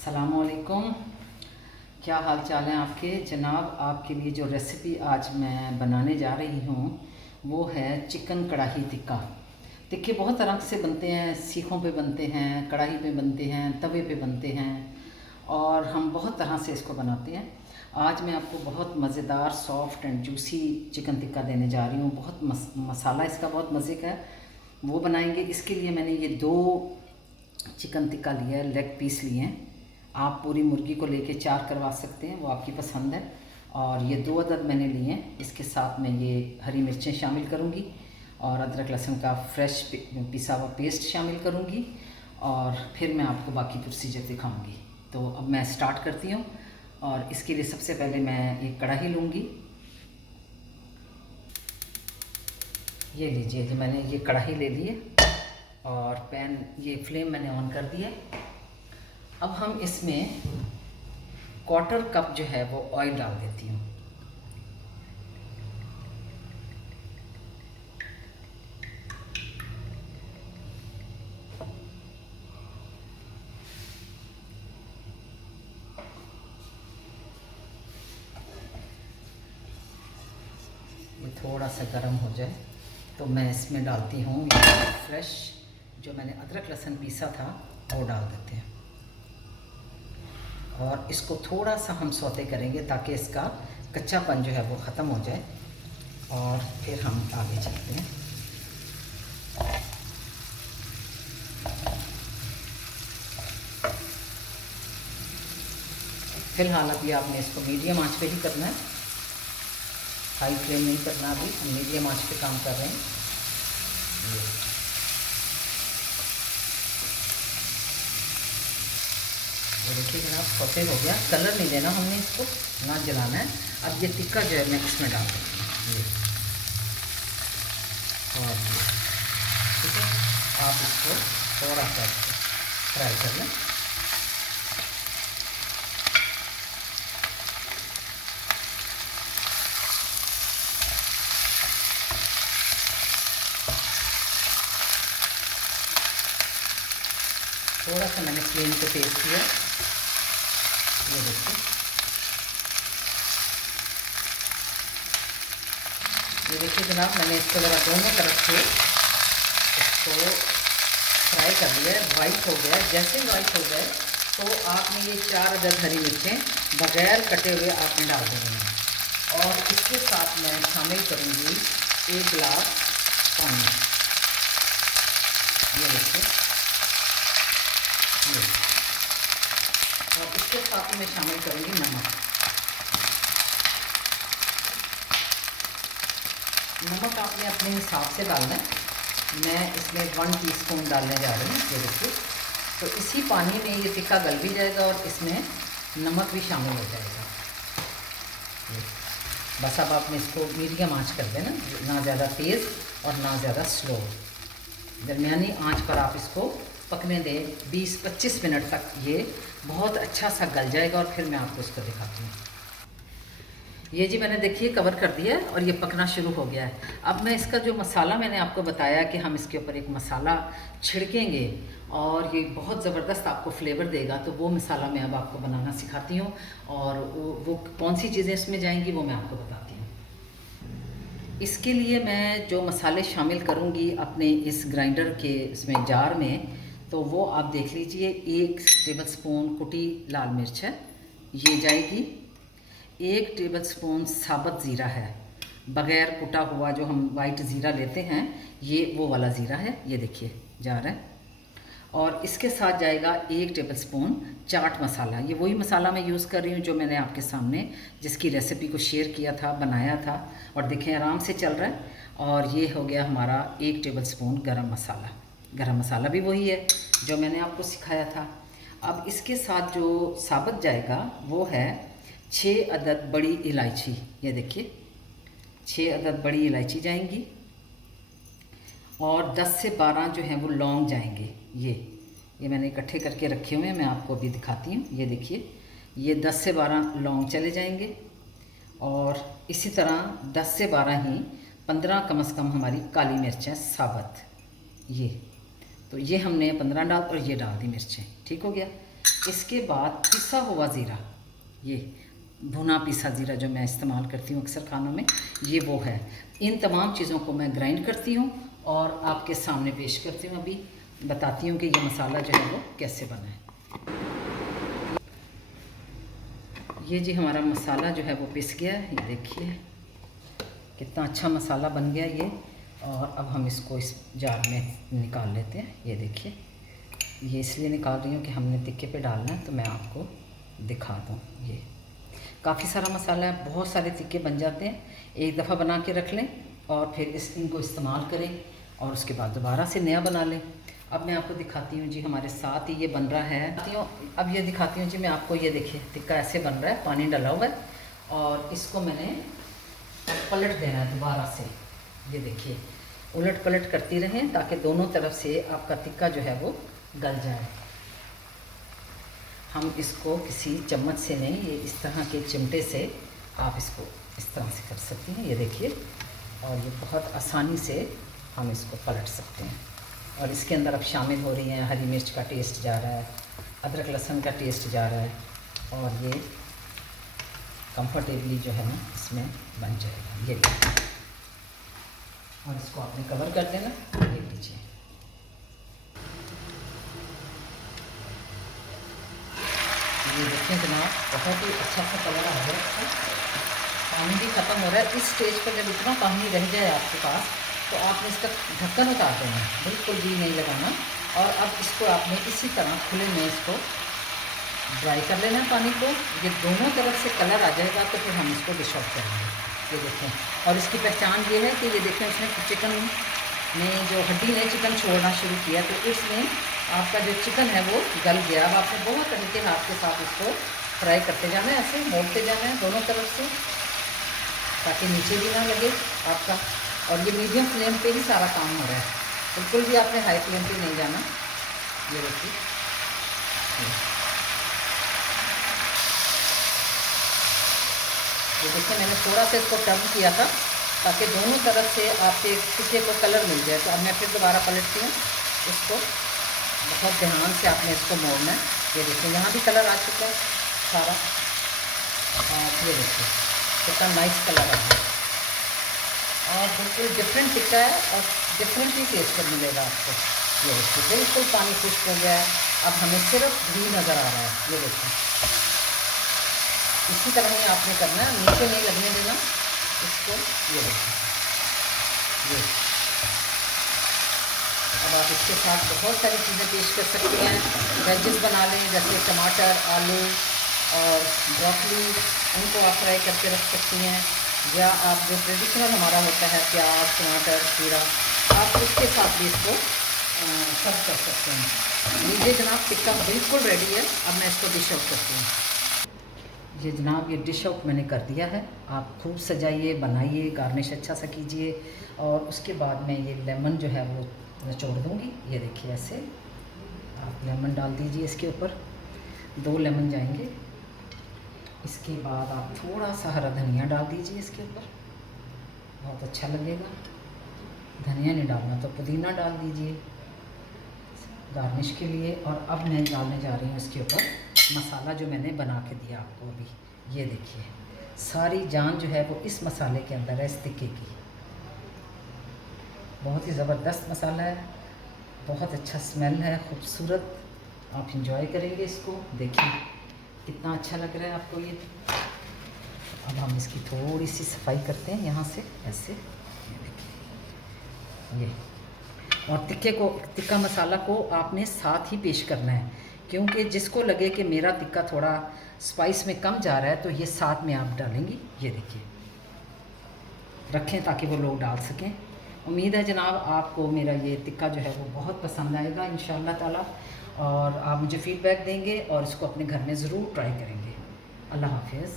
अस्सलामुअलैकुम। क्या हाल चाल है आपके जनाब। आपके लिए जो रेसिपी आज मैं बनाने जा रही हूँ वो है चिकन कढ़ाई टिक्का। टिक्के बहुत तरह से बनते हैं, सीखों पे बनते हैं, कढ़ाई पे बनते हैं, तवे पे बनते हैं और हम बहुत तरह से इसको बनाते हैं। आज मैं आपको बहुत मज़ेदार soft and juicy chicken tikka देने जा रही हूँ। बहुत मसाला इसका बहुत मज़े का है, वो बनाएंगे। इसके लिए मैंने ये 2 चिकन टिक्का लिया है, लेग पीस लिए हैं। आप पूरी मुर्गी को लेके 4 करवा सकते हैं, वो आपकी पसंद है। और ये 2 अदद मैंने लिए हैं। इसके साथ मैं ये हरी मिर्चें शामिल करूँगी और अदरक लहसुन का फ्रेश पिसा हुआ पेस्ट शामिल करूँगी और फिर मैं आपको बाकी प्रोसीजर दिखाऊँगी। तो अब मैं स्टार्ट करती हूँ। और इसके लिए सबसे पहले मैं एक कढ़ाई लूँगी। ये लीजिए जी, मैंने ये कढ़ाई ले ली है और पैन ये फ्लेम मैंने ऑन कर दिया। अब हम इसमें 1/4 कप जो है वो ऑयल डाल देती हूँ। ये थोड़ा सा गर्म हो जाए तो मैं इसमें डालती हूँ ये फ्रेश जो मैंने अदरक लहसुन पीसा था वो डाल देते हैं। और इसको थोड़ा सा हम सौते करेंगे ताकि इसका कच्चापन जो है वो ख़त्म हो जाए और फिर हम आगे चलते हैं। फ़िलहाल अभी आपने इसको मीडियम आंच पे ही करना है, हाई फ्लेम नहीं करना। अभी हम मीडियम आंच पे काम कर रहे हैं। ये देखिए जनाब, सौते हो गया। कलर नहीं देना हमने इसको, ना जलाना है। अब ये टिक्का जो है मैं इसमें डाल देती हूँ ये, और ठीक है। आप इसको थोड़ा सा फ्राई कर लें। थोड़ा सा मैंने फ्लेम को तेज़ किया। ये देखिए, ये देखिए जनाब, मैंने इसको ज़रा दोनों तरफ से इसको फ्राई कर लिया है। वाइट हो गया। जैसे ही वाइट हो जाए तो आपने ये 4 अदद हरी मिर्चें बग़ैर कटे हुए आपने डाल देनी है। और इसके साथ मैं शामिल करूँगी 1 गिलास पानी। ये देखिए, ये। और इसके साथ ही मैं शामिल करूँगी नमक। नमक आपने अपने हिसाब से डालना है। मैं इसमें 1 टीस्पून डालने जा रही हूँ। ये देखिए, तो इसी पानी में ये टिक्का गल भी जाएगा और इसमें नमक भी शामिल हो जाएगा। बस अब आपने इसको मीडियम आंच कर देना, ना ज़्यादा तेज़ और ना ज़्यादा स्लो। दरमियानी आंच पर आप इसको पकने दें 20-25 मिनट तक। ये बहुत अच्छा सा गल जाएगा और फिर मैं आपको इसको दिखाती हूँ। ये जी मैंने देखिए कवर कर दिया है और ये पकना शुरू हो गया है। अब मैं इसका जो मसाला मैंने आपको बताया कि हम इसके ऊपर एक मसाला छिड़केंगे और ये बहुत ज़बरदस्त आपको फ्लेवर देगा, तो वो मसाला मैं अब आपको बनाना सिखाती हूँ। और वो कौन सी चीज़ें इसमें जाएंगी वो मैं आपको बताती हूँ। इसके लिए मैं जो मसाले शामिल करूँगी अपने इस ग्राइंडर के इसमें जार में, तो वो आप देख लीजिए। 1 टेबलस्पून कुटी लाल मिर्च है, ये जाएगी। 1 टेबलस्पून साबुत ज़ीरा है, बग़ैर कुटा हुआ जो हम वाइट ज़ीरा लेते हैं, ये वो वाला ज़ीरा है। ये देखिए जा रहा है। और इसके साथ जाएगा 1 टेबलस्पून चाट मसाला। ये वही मसाला मैं यूज़ कर रही हूँ जो मैंने आपके सामने जिसकी रेसिपी को शेयर किया था, बनाया था, और देखें आराम से चल रहा है। और ये हो गया हमारा 1 टेबलस्पून गरम मसाला। गरम मसाला भी वही है जो मैंने आपको सिखाया था। अब इसके साथ जो साबुत जाएगा वो है 6 अदद बड़ी इलायची। ये देखिए 6 अदद बड़ी इलायची जाएंगी और 10 से 12 जो हैं वो लौंग जाएंगे। ये मैंने इकट्ठे करके रखे हुए हैं, मैं आपको अभी दिखाती हूँ। ये देखिए, ये 10 से 12 लौंग चले जाएंगे। और इसी तरह 10 से 12 ही 15 कम से कम हमारी काली मिर्चें साबुत। ये तो ये हमने 15 डाल और ये डाल दी मिर्चें। ठीक हो गया। इसके बाद पिसा हुआ ज़ीरा, ये भुना पिसा ज़ीरा जो मैं इस्तेमाल करती हूँ अक्सर खानों में, ये वो है। इन तमाम चीज़ों को मैं ग्राइंड करती हूँ और आपके सामने पेश करती हूँ। अभी बताती हूँ कि ये मसाला जो है वो कैसे बना है। ये जी हमारा मसाला जो है वो पिस गया है, ये देखिए कितना अच्छा मसाला बन गया ये। और अब हम इसको इस जार में निकाल लेते हैं। ये देखिए, ये इसलिए निकाल रही हूँ कि हमने तिक्के पे डालना है, तो मैं आपको दिखा दूँ। ये काफ़ी सारा मसाला है, बहुत सारे तिक्के बन जाते हैं। एक दफ़ा बना के रख लें और फिर इनको इस्तेमाल करें और उसके बाद दोबारा से नया बना लें। अब मैं आपको दिखाती हूँ जी, हमारे साथ ही ये बन रहा है। अब ये दिखाती हूँ जी मैं आपको। ये देखिए टिक्का ऐसे बन रहा है, पानी डाला हुआ है और इसको मैंने पलट देना है दोबारा से। ये देखिए उलट पलट करती रहें ताकि दोनों तरफ से आपका टिक्का जो है वो गल जाए। हम इसको किसी चम्मच से नहीं, ये इस तरह के चिमटे से आप इसको इस तरह से कर सकती हैं। ये देखिए, और ये बहुत आसानी से हम इसको पलट सकते हैं। और इसके अंदर अब शामिल हो रही हैं हरी मिर्च का टेस्ट जा रहा है, अदरक लहसुन का टेस्ट जा रहा है और ये कंफर्टेबली जो है ना इसमें बन जाएगा। ये देखिए, और इसको आपने कवर कर देना। ये लीजिए, ये देखिए जनाब, बहुत ही अच्छा सा कलर आ गया। पानी भी ख़त्म हो रहा है। इस स्टेज पर जब इतना पानी रह जाए आपके पास तो आपने इसका ढक्कन उतार देना, बिल्कुल भी नहीं लगाना। और अब इसको आपने इसी तरह खुले में इसको ड्राई कर लेना पानी को। ये दोनों तरफ से कलर आ जाएगा तो फिर हम इसको डिश आउट करेंगे। ये देखें, और इसकी पहचान ये है कि ये देखें उसने चिकन में जो हड्डी ने चिकन छोड़ना शुरू किया, तो इसमें आपका जो चिकन है वो गल गया। अब आपने बहुत हल्के हाथ के साथ इसको फ्राई करते जाना है, ऐसे मोड़ते जाना है दोनों तरफ से ताकि नीचे भी ना लगे आपका। और ये मीडियम फ्लेम पे ही सारा काम हो रहा है, बिल्कुल भी आपने हाई फ्लेम पे नहीं जाना। ये देखिए, ये देखिए मैंने थोड़ा सा इसको टर्न किया था ताकि दोनों तरफ से आपके टिक्के को कलर मिल जाए। तो अब मैं फिर दोबारा पलटती हूँ इसको। बहुत ध्यान से आपने इसको मोड़ना है। ये देखिए यहाँ भी कलर आ चुका है सारा। ये देखिए कितना नाइस कलर आ गया और बिल्कुल डिफरेंट टिक्का है और डिफरेंट ही टेस्ट मिलेगा आपको। ये देखिए बिल्कुल पानी खुश्क हो गया है। अब हमें सिर्फ घी नज़र आ रहा है। ये देखिए इसी तरह ही आपने करना है, नीचे नहीं लगने देना इसको। ये देखिए, ये अब आप इसके साथ बहुत सारी चीज़ें पेश कर सकते हैं। वेजेस बना लें जैसे टमाटर, आलू और ब्रोकली, उनको आप फ्राई करके रख सकती हैं। या आप जो ट्रेडिशनल हमारा होता है प्याज, टमाटर, खीरा, आप उसके साथ भी इसको सर्व कर सकते हैं। लीजिए जनाब, टिक्का बिल्कुल रेडी है। अब मैं इसको डिश आउट करती हूँ। ये जनाब, ये डिश आउट मैंने कर दिया है। आप खूब सजाइए, बनाइए, गार्निश अच्छा सा कीजिए और उसके बाद मैं ये लेमन जो है वो निचोड़ दूँगी। ये देखिए ऐसे आप लेमन डाल दीजिए इसके ऊपर, 2 लेमन जाएंगे। इसके बाद आप थोड़ा सा हरा धनिया डाल दीजिए इसके ऊपर, बहुत अच्छा लगेगा। धनिया नहीं डालना तो पुदीना डाल दीजिए गार्निश के लिए। और अब मैं डालने जा रही हूँ इसके ऊपर मसाला जो मैंने बना के दिया आपको अभी। ये देखिए सारी जान जो है वो इस मसाले के अंदर है, इस टिक्के की। बहुत ही ज़बरदस्त मसाला है, बहुत अच्छा स्मेल है, खूबसूरत। आप इंजॉय करेंगे इसको। देखिए कितना अच्छा लग रहा है आपको ये। अब हम इसकी थोड़ी सी सफाई करते हैं यहाँ से ऐसे। ये देखिए, ये और टिक्का मसाला को आपने साथ ही पेश करना है, क्योंकि जिसको लगे कि मेरा टिक्का थोड़ा स्पाइस में कम जा रहा है तो ये साथ में आप डालेंगी। ये देखिए रखें ताकि वो लोग डाल सकें। उम्मीद है जनाब आपको मेरा ये टिक्का जो है वो बहुत पसंद आएगा इंशाअल्लाह ताला, और आप मुझे फ़ीडबैक देंगे और इसको अपने घर में ज़रूर ट्राई करेंगे। अल्लाह हाफ़िज़।